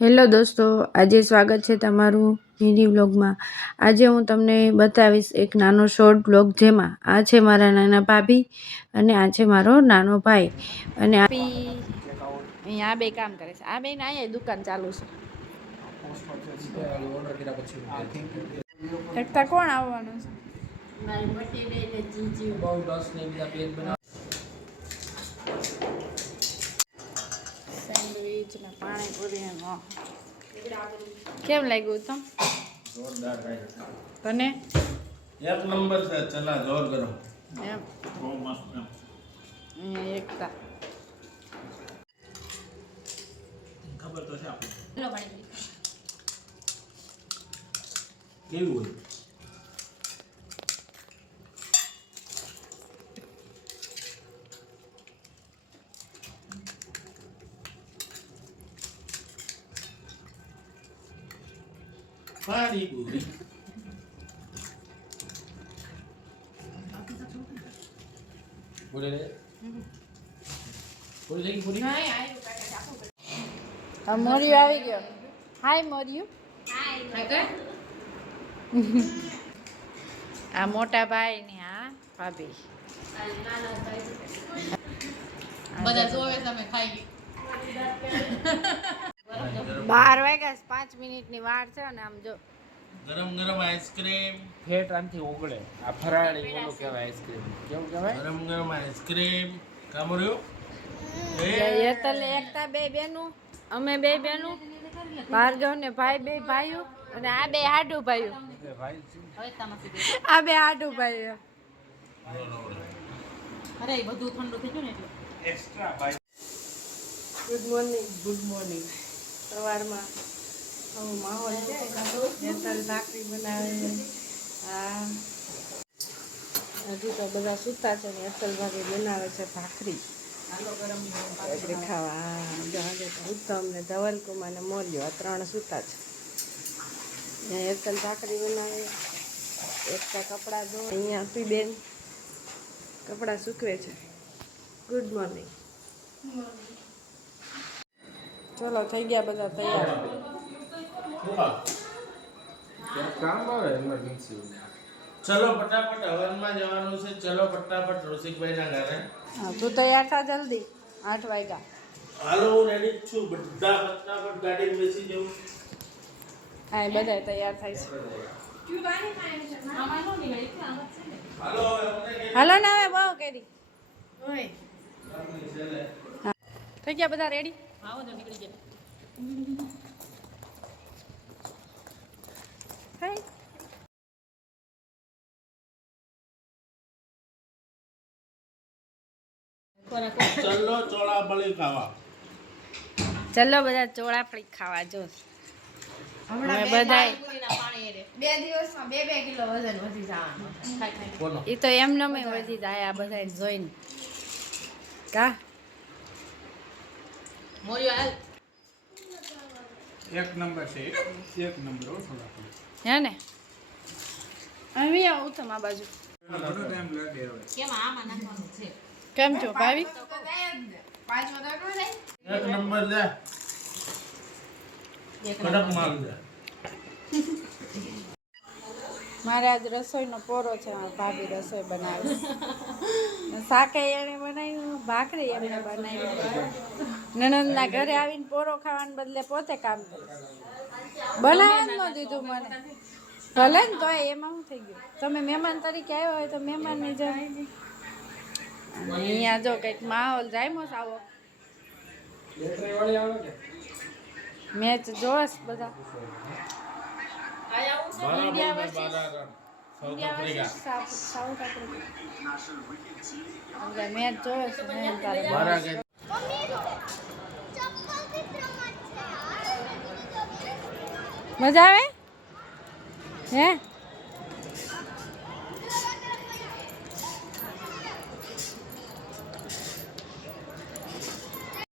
Hello દોસ્તો, આજે સ્વાગત છે તમારું મિની વ્લોગમાં। આજે હું તમને બતાવીશ એક નાનો શોર્ટ વ્લોગ, જેમાં આ છે મારા નાના ભાભી અને આ છે મારો નાનો ભાઈ। અને અહીંયા આ બે કામ કરે છે, આ બે ને અહીંયા દુકાન ચાલુ છે। એકતા કોણ આવવાનું છે? મારી મોટી બેન ને જીજુ બહુ 10 ને બીજા પેજ બના સેન્ડવિચ ને પાણીપુરી ને કેમ લાગ્યું તમ? જોરદાર ભાઈ તને? એક નંબર છે, ચલા જોર કરો એમ બહુ મસ્ત એમ। અહીંયા એકતા ખબર તો છે આપણે કેવું હોય પાણીપુરી બોલે રે બોલે જઈ પૂરી આ મોરિયું આવી ગયો। હાય મોરિયું, હાય આ મોટા ભાઈ ને આ ભાભી બધા જોવે તમે ખાઈ 12 વાગ્યા 5 મિનિટની વાર છે અને આમ જો ગરમ ગરમ આઈસ્ક્રીમ ફેટ આનથી ઓગળે આ ફરાળી ઓલું કહેવાય આઈસ્ક્રીમ કેવું કહેવાય ગરમ ગરમ આઈસ્ક્રીમ કામર્યું યતલ એકતા બે બેનું, અમે બે બેનું, ભાર્ગવ ને ભાઈ બે ભાઈઓ અને આ બે હાડુ ભાઈઓ, આ બે હાડુ ભાઈઓ। અરે બધું ઠંડુ થઈ ગયું ને એટલે એક્સ્ટ્રા ભાઈ ગુડ મોર્નિંગ, ગુડ મોર્નિંગ। સવારમાં આવો માહોલ છે, યતલ ભાખરી બનાવે છે। હા, હજી તો બધા સૂતા છે ને યતલ ભાભી બનાવે છે ભાખરી ખાવા। આજે તો ઉત્તમ ને ધવલકુમાર ને મોર્યો આ 3 સૂતા છે। યતલ ભાખરી બનાવે, એકતા કપડાં ધો, અહીંયા આપી બેન કપડાં સૂકવે છે। Good morning. ચલો થઈ ગયા બધા તૈયાર। કામ આવે ઇમરજન્સી ચલો ફટાફટ હવનમાં જવાનું છે, ચલો ફટાફટ રોશિકભાઈ ના ઘરે। હા, તું તૈયાર થા જલ્દી, 8 વાગ્યા। હાલો હું રેડી જ છું, બધા ફટાફટ ગાડીમાં બેસી જવું। હા, બધા તૈયાર થાય છે। હાલો હવે હાલો ને હવે બહુ કરી થઈ ગયા બધા રેડી? આવો તો નીકળી ગયા થઈ ચલો ચોળાફળી ખાવા। ચલો બધા ચોળાફળી ખાવા। જો હમણાં બધા 2 દિવસમાં 2 કિલો વજન વધી જવાનું બોલો એ તો એમને વધી જાય આ બધા જોઈને કા મોરિયો હાલ એક નંબર છે, એક નંબર હો થોડા હે ને આવી આવું તમારા બાજુ ઘણો ટાઈમ લાગે હવે કેમ આમાં નાખવાનું છે કેમ છો ભાભી? પાંચમો તો એટલું થાય એક નંબર દે કડક માલ દે। મારે આજ રસોઈનો પોરો છે, મારા ભાભી રસોઈ બનાવે શાકે એને બનાવ્યું, ભાખરી એને બનાવી। નણંદના ઘરે આવીને પોરો ખાવાને બદલે પોતે કામ કરે, બનાવવા જ ન દીધું મને। ભલે ને તોય એમાં શું થઈ ગયું, તમે મહેમાન તરીકે આવ્યા હોય તો મહેમાનની જેમ। અહીંયા જો કંઈક માહોલ જામ્યો છે આવો। બેટરી વાળી આવે કે મેચ જોશ બધા બરાબર ઇન્ડિયા ને versus બરાબર south India Africa versus south Africa બધા મેચ જોવે છે ને તારે મારા કે મજા આવે હે?